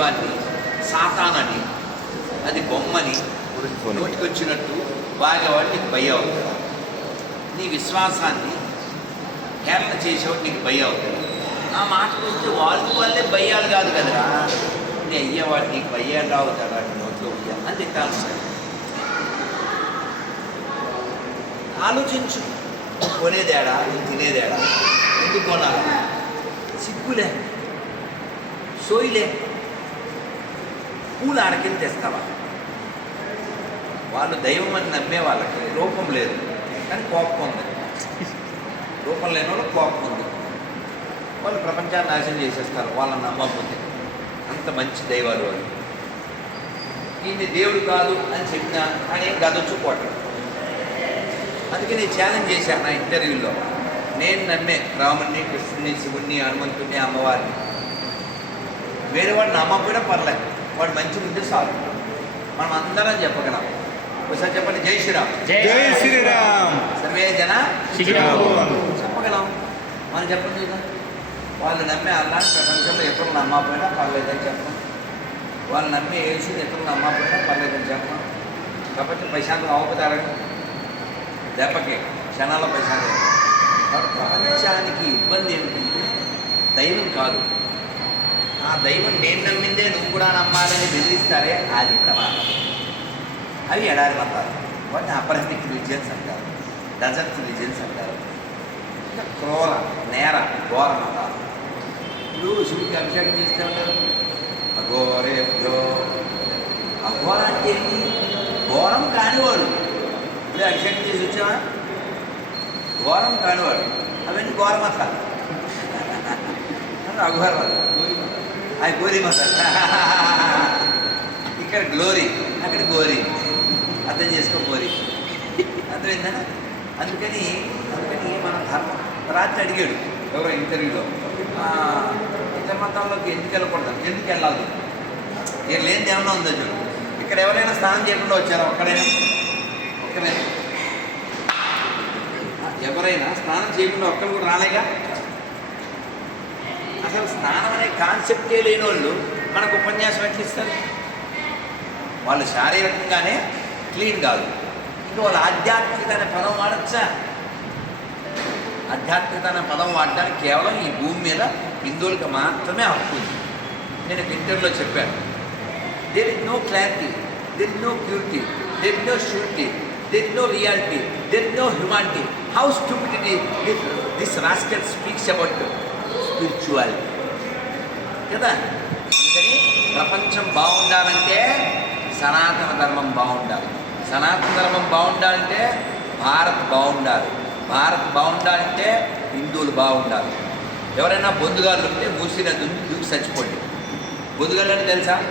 దైవాన్ని సాతానని అది బొమ్మని నోటికొచ్చినట్టు బాగా నీకు భయం అవుతుంది నీ విశ్వాసాన్ని హేళన చేసేవాడు నీకు భయం అవుతుంది ఆ మాటకు వస్తే వాళ్ళు వాళ్ళే భయాలు కాదు కదరా. నీ అయ్యేవాడు నీకు భయాలు రావుతాడు వాడి నోట్లో అని తిట్టాలి సార్ ఆలోచించు. కొనేదేడా? నువ్వు తినేదేడా? ఎందుకు కొనాలి? సిగ్గులే. సోయిలే. పూలు ఆడకెళ్ళి తెస్తావా? వాళ్ళు దైవం అని నమ్మే వాళ్ళకి రూపం లేదు. కానీ కోపం ఉంది. రూపం లేని వాళ్ళు కోపం ఉంది. వాళ్ళు ప్రపంచాన్ని నాశనం చేసేస్తారు. వాళ్ళని నమ్మకపోతే అంత మంచి దైవాలు వాళ్ళు. ఈయన దేవుడు కాదు అని చెప్పినా ఆయన ఏం గదొచ్చుకోవటం అందుకే నేను ఛాలెంజ్ చేశాను నా ఇంటర్వ్యూలో నేను నమ్మే రాముణ్ణి కృష్ణుని శివుణ్ణి హనుమంతుడిని అమ్మవారిని. వేరే వాడు నమ్మకపోయినా పర్లేదు. వాడు మంచిగా ఉంటే చాలు. మనం అందరం చెప్పగలం. ఒకసారి చెప్పండి జై శ్రీరామ్. జై శ్రీరామ్. సర్వే జన శ్రీరామ్ చెప్పగలం. మనం చెప్పండి చూద్దాం వాళ్ళు నమ్మే అల్లా ప్రపంచంలో ఇతరులు నమ్మకపోయినా పర్లేదని చెప్పడం వాళ్ళు నమ్మే యేసుని ఇతరులు నమ్మకపోయినా పర్లేదని చెప్పడం కాబట్టి ప్రశాంతం అవ్వతారని దెబ్బకి క్షణాల ప్రశాంతం కాబట్టి ప్రపంచానికి ఇబ్బంది ఏమిటంటే దైవం కాదు. ఆ దైవం నేను నమ్మిందే నువ్వు కూడా నమ్మాలని బెదిరిస్తారే అది ప్రమాదం అవి ఎడారి మతాలు. వాటిని అపరస్టిక్ రిలీజియన్స్ అంటారు. డజర్ట్ రిలీజియన్స్ అంటారు. ఇంకా క్రూర నేర ఘోర మతాలు. ఇప్పుడు శివుడికి అభిషేకం చేస్తే ఉంటారు అఘోరేభ్యో. అఘోర అంటే ఏంటి? ఘోరం కానివాడు. ఇప్పుడు అభిషేకం చేసి వచ్చావా? ఘోరం కానివాడు. అవన్నీ ఘోర మతాలు. అఘోర మతాలు. ఆ గోరీ మతాలు ఇక్కడ గ్లోరీ అక్కడ గోరీ. అర్థం చేసుకో గోరీ. అర్థమైందా? అందుకని అందుకని మన ధర్మం. రాత్రి అడిగాడు ఎవరో ఇంటర్వ్యూలో ఇతర మతాల్లోకి ఎందుకు వెళ్ళకూడదు? ఎందుకు వెళ్ళాలి? ఇక్కడ లేనిది ఏమన్నా ఉందో చూడు. ఇక్కడ ఎవరైనా స్నానం చేయకుండా వచ్చారా? ఒక్కడైనా? ఒక్కడైనా ఎవరైనా స్నానం చేయకుండా ఒక్కరు కూడా రాలేగా? అసలు స్నానం అనే కాన్సెప్టే లేని వాళ్ళు మనకు ఉపన్యాసం ఎట్లా ఇస్తారు? వాళ్ళు శారీరకంగానే క్లీన్ కాదు. ఇంకా వాళ్ళు ఆధ్యాత్మికత అనే పదం వాడచ్చా? ఆధ్యాత్మికత అనే పదం వాడడానికి కేవలం ఈ భూమి మీద హిందువులకు మాత్రమే హక్కు ఉంది. నేను ఇంటర్లో చెప్పాను. There is no clarity there is no purity there is no surety there is no reality there is no humanity how stupidity this this rascal speaks about spirituality కదా? అందుకని ప్రపంచం బాగుండాలంటే సనాతన ధర్మం బాగుండాలి. సనాతన ధర్మం బాగుండాలంటే భారత్ బాగుండాలి. భారత్ బాగుండాలంటే హిందువులు బాగుండాలి. ఎవరైనా బొందుగాళ్ళు ఉంటే మూసి నది ఉంది దూకి చచ్చిపోండి. బొందుగాళ్ళు అంటే తెలుసా?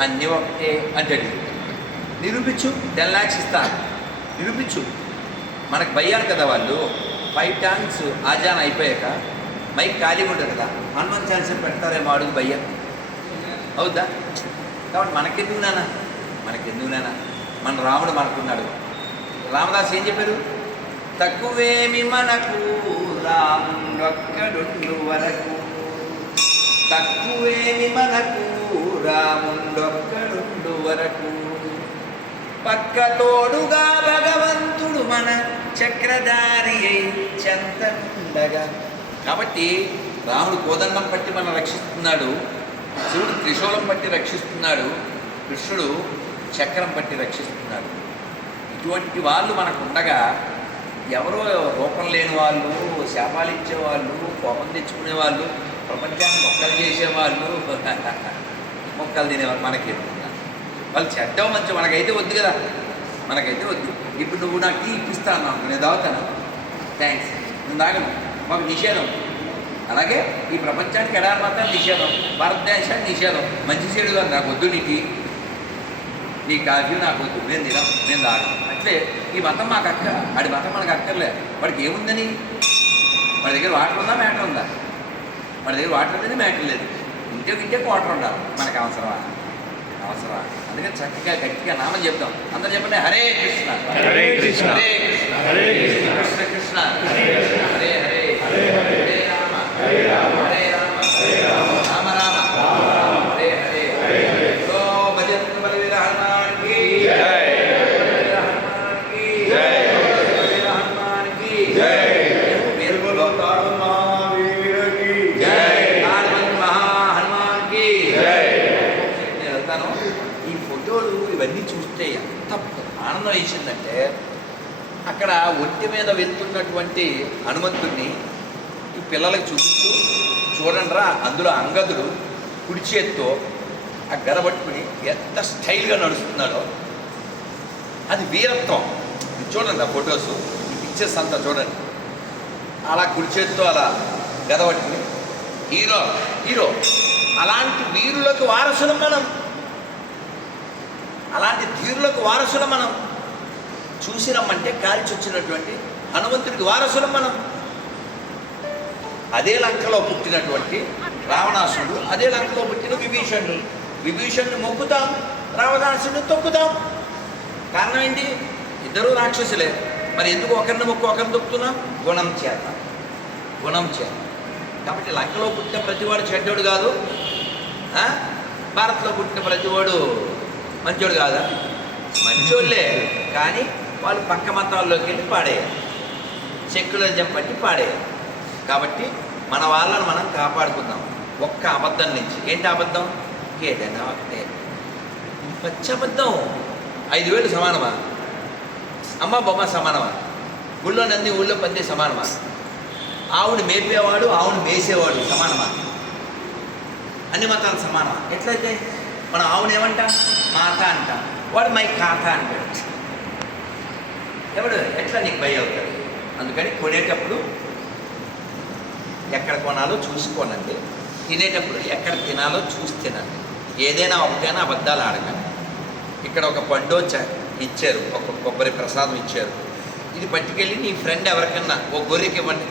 అన్నీ ఒకటే అంటాడు నిరూపించు టెన్ ల్యాక్స్ ఇస్తాను నిరూపించు. మనకు భయ్యాలి కదా వాళ్ళు. ఫైవ్ టైమ్స్ ఆజాన్ అయిపోయాక మైక్ ఖాళీగా ఉంటుంది కదా. హనుమాన్ చాలీసా పెడతారేమో అడుగు భయ్య. అవుద్దా? కాబట్టి మనకెందుకు నానా మనకెందుకు నానా మన రాముడు మనకున్నాడు. రామదాస్ ఏం చెప్పారు తక్కువేమి మనకు రాముడొక్కడుండు వరకు. తక్కువేమి మనకు రాముండొక్కడుండు వరకు. పక్కతోడుగా భగవంతుడు మన చక్రధారి అయి చెంతకుండగా కాబట్టి రాముడు కోదండం పట్టి మనం రక్షిస్తున్నాడు శివుడు త్రిశూలం పట్టి రక్షిస్తున్నాడు కృష్ణుడు చక్రం పట్టి రక్షిస్తున్నాడు. ఇటువంటి వాళ్ళు మనకు ఉండగా ఎవరో రూపం లేని వాళ్ళు శాపాలు ఇచ్చేవాళ్ళు కోపం తెచ్చుకునే వాళ్ళు ప్రపంచాన్ని మొక్కలు చేసేవాళ్ళు మొక్కలు తినేవాళ్ళు మనకి వాళ్ళు చెడ్డం మంచి మనకైతే వద్దు కదా. మనకైతే వద్దు. ఇప్పుడు నువ్వు నాకు టీ ఇప్పిస్తా అన్నావు నేను దాగుతాను. థ్యాంక్స్ నేను దాగను మాకు నిషేధం. అలాగే ఈ ప్రపంచానికి ఎడారి మాత్రం నిషేధం. భారతదేశానికి నిషేధం. మంచి చెడు కాదు నాకు వద్దు నీ టీ నీ కాఫీ నాకు వద్దు. నేను తినం నేను తాగను. అట్లే ఈ మతం మాకు అక్క వాడి మతం మనకు అక్కర్లే. వాడికి ఏముందని? వాడి దగ్గర వాటర్ ఉందా? మ్యాటర్ ఉందా? వాడి దగ్గర వాటర్ లేదు మ్యాటర్ లేదు. ఇంటే ఇంటే వాటర్ ఉండాలి. మనకు అవసరమా? అవసరమా? అందుకని చక్కగా గట్టిగా నామం చెప్తాం. అందరూ చెప్పండి హరే కృష్ణ. హరే కృష్ణ. హరే కృష్ణ హరే కృష్ణ. కృష్ణ కృష్ణ హరే హరే హరే రామ హరే రామ హరే రామ రామ రామ హరే హరే నేను వెళ్తాను ఈ ఫోటోలు ఇవన్నీ చూస్తే ఎంత ఆనందం వేసిందంటే అక్కడ ఒంటి మీద వెళ్తున్నటువంటి హనుమంతుడిని ఈ పిల్లలకి చూపిస్తూ చూడండిరా అందులో అంగదుడు కుడి చేత్తో ఆ గద పట్టుకుని ఎంత స్టైల్గా నడుస్తున్నాడో. అది వీరత్వం. ఇది చూడండి ఆ ఫొటోస్. ఈ పిక్చర్స్ అంతా చూడండి. అలా కుడి చేత్తో అలా గద పట్టుకుని హీరో హీరో అలాంటి వీరులకు వారసులం మనం. అలాంటి ధీరులకు వారసులం మనం. చూసి రమ్మంటే కాల్చి వచ్చినటువంటి హనుమంతుడికి వారసులం మనం. అదే లంకలో పుట్టినటువంటి రావణాసుడు అదే లంకలో పుట్టిన విభీషణుడు. విభీషణుడు మొక్కుతాం రావణాసుడిని తొక్కుతాం. కారణం ఏంటి? ఇద్దరు రాక్షసులే. మరి ఎందుకు ఒకరిని మొక్కు ఒకరిని తొక్కుతున్నాం? గుణం చేత. గుణం చేత. కాబట్టి లంకలో పుట్టిన ప్రతివాడు చెడ్డోడు కాదు. ఆ? భారత్లో పుట్టిన ప్రతివాడు మంచోడు కాదా? మంచోళ్ళే. కానీ వాళ్ళు పక్క మతాల్లోకి వెళ్ళి పాడేయాలి. సెక్యులరిజం పట్టి పాడేయాలి. కాబట్టి మన వాళ్ళని మనం కాపాడుకుందాం. ఒక్క అబద్ధం నుంచి. ఏంటి అబద్ధం? ఏదైనా ఒకటే పచ్చి అబద్ధం. ఐదు వేలు సమానమా? అమ్మ బొమ్మ సమానమా? ఊళ్ళో నంది ఊళ్ళో పంది సమానమా? ఆవుని మేపేవాడు ఆవుని మేసేవాడు సమానమా? అన్ని మతాలు సమానమా? ఎట్లయితే? మనం ఆవుని ఏమంటా? మాత అంట. వాడు మై కాత అంటాడు. ఎవడు? ఎట్లా నీకు భయ అవుతాడు అందుకని కొనేటప్పుడు ఎక్కడ కొనాలో చూసుకోనండి. తినేటప్పుడు ఎక్కడ తినాలో చూసి తినండి ఏదైనా ఒకటైనా అబద్ధాలు ఆడకండి. ఇక్కడ ఒక పండు చ- ఇచ్చారు. ఒక కొబ్బరి ప్రసాదం ఇచ్చారు. ఇది పట్టుకెళ్ళి నీ ఫ్రెండ్ ఎవరికన్నా ఓ గొర్రెకి ఇవ్వండి.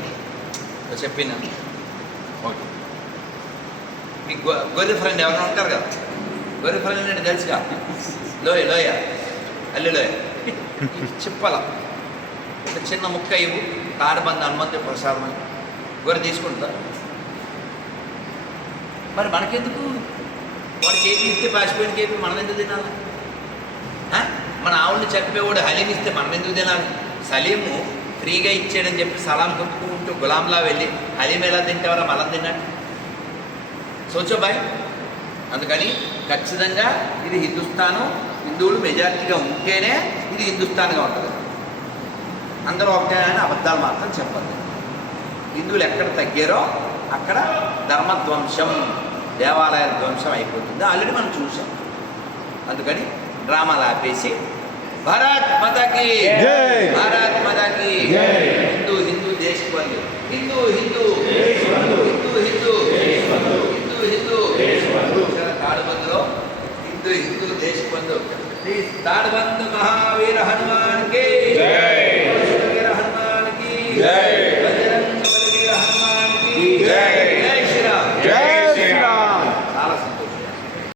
చెప్పిన? ఓకే. మీ గొ- గొర్రె ఫ్రెండ్ ఎవరైనా ఉంటారు కదా? గొర్రె ఫ్రెండ్ అంటే తెలుసుగా? లోయ లోయ. అల్లి లోయ. చిప్పల? ఒక చిన్న ముక్క ఇవ్వు తాడబంద హనుమంతుడి ప్రసాదం అని. గొర్రె తీసుకుంటారు? మరి మనకెందుకు? వాడికి ఏపీ ఇస్తే పాసిపోయిన కేపీ మనం ఎందుకు తినాలి? మన ఆవుని చెప్పేవాడు హలీం ఇస్తే మనం ఎందుకు తినాలి? సలీము ఫ్రీగా ఇచ్చాడని చెప్పి సలాం కొట్టుకుంటూ గులాంలా వెళ్ళి హలీం ఎలా తింటావరా? మనం తిన్నాడు సోచో బాయ్. అందుకని ఖచ్చితంగా ఇది హిందుస్థానం హిందువులు మెజార్టీగా ఉంటేనే ఇది హిందుస్థాన్గా ఉంటుంది. అందరూ ఒకటే అని అబద్ధాలు మాత్రం చెప్పద్దు హిందువులు ఎక్కడ తగ్గారో అక్కడ ధర్మధ్వంసం దేవాలయాల ధ్వంసం అయిపోతుంది. ఆల్రెడీ మనం చూసాం అందుకని డ్రామాలు ఆపేసి భారత్ మతకి. భారత్ మతకి. హిందూ హిందూ దేశ బంధు. హిందూ హిందూ. హిందూ హిందూ. హిందూ హిందూ. తాడుబందులో హిందూ హిందూ దేశ బంధు. శ్రీ తాడుబంధు మహావీర హనుమాన్కి జై. వీర హనుమాన్కి జై.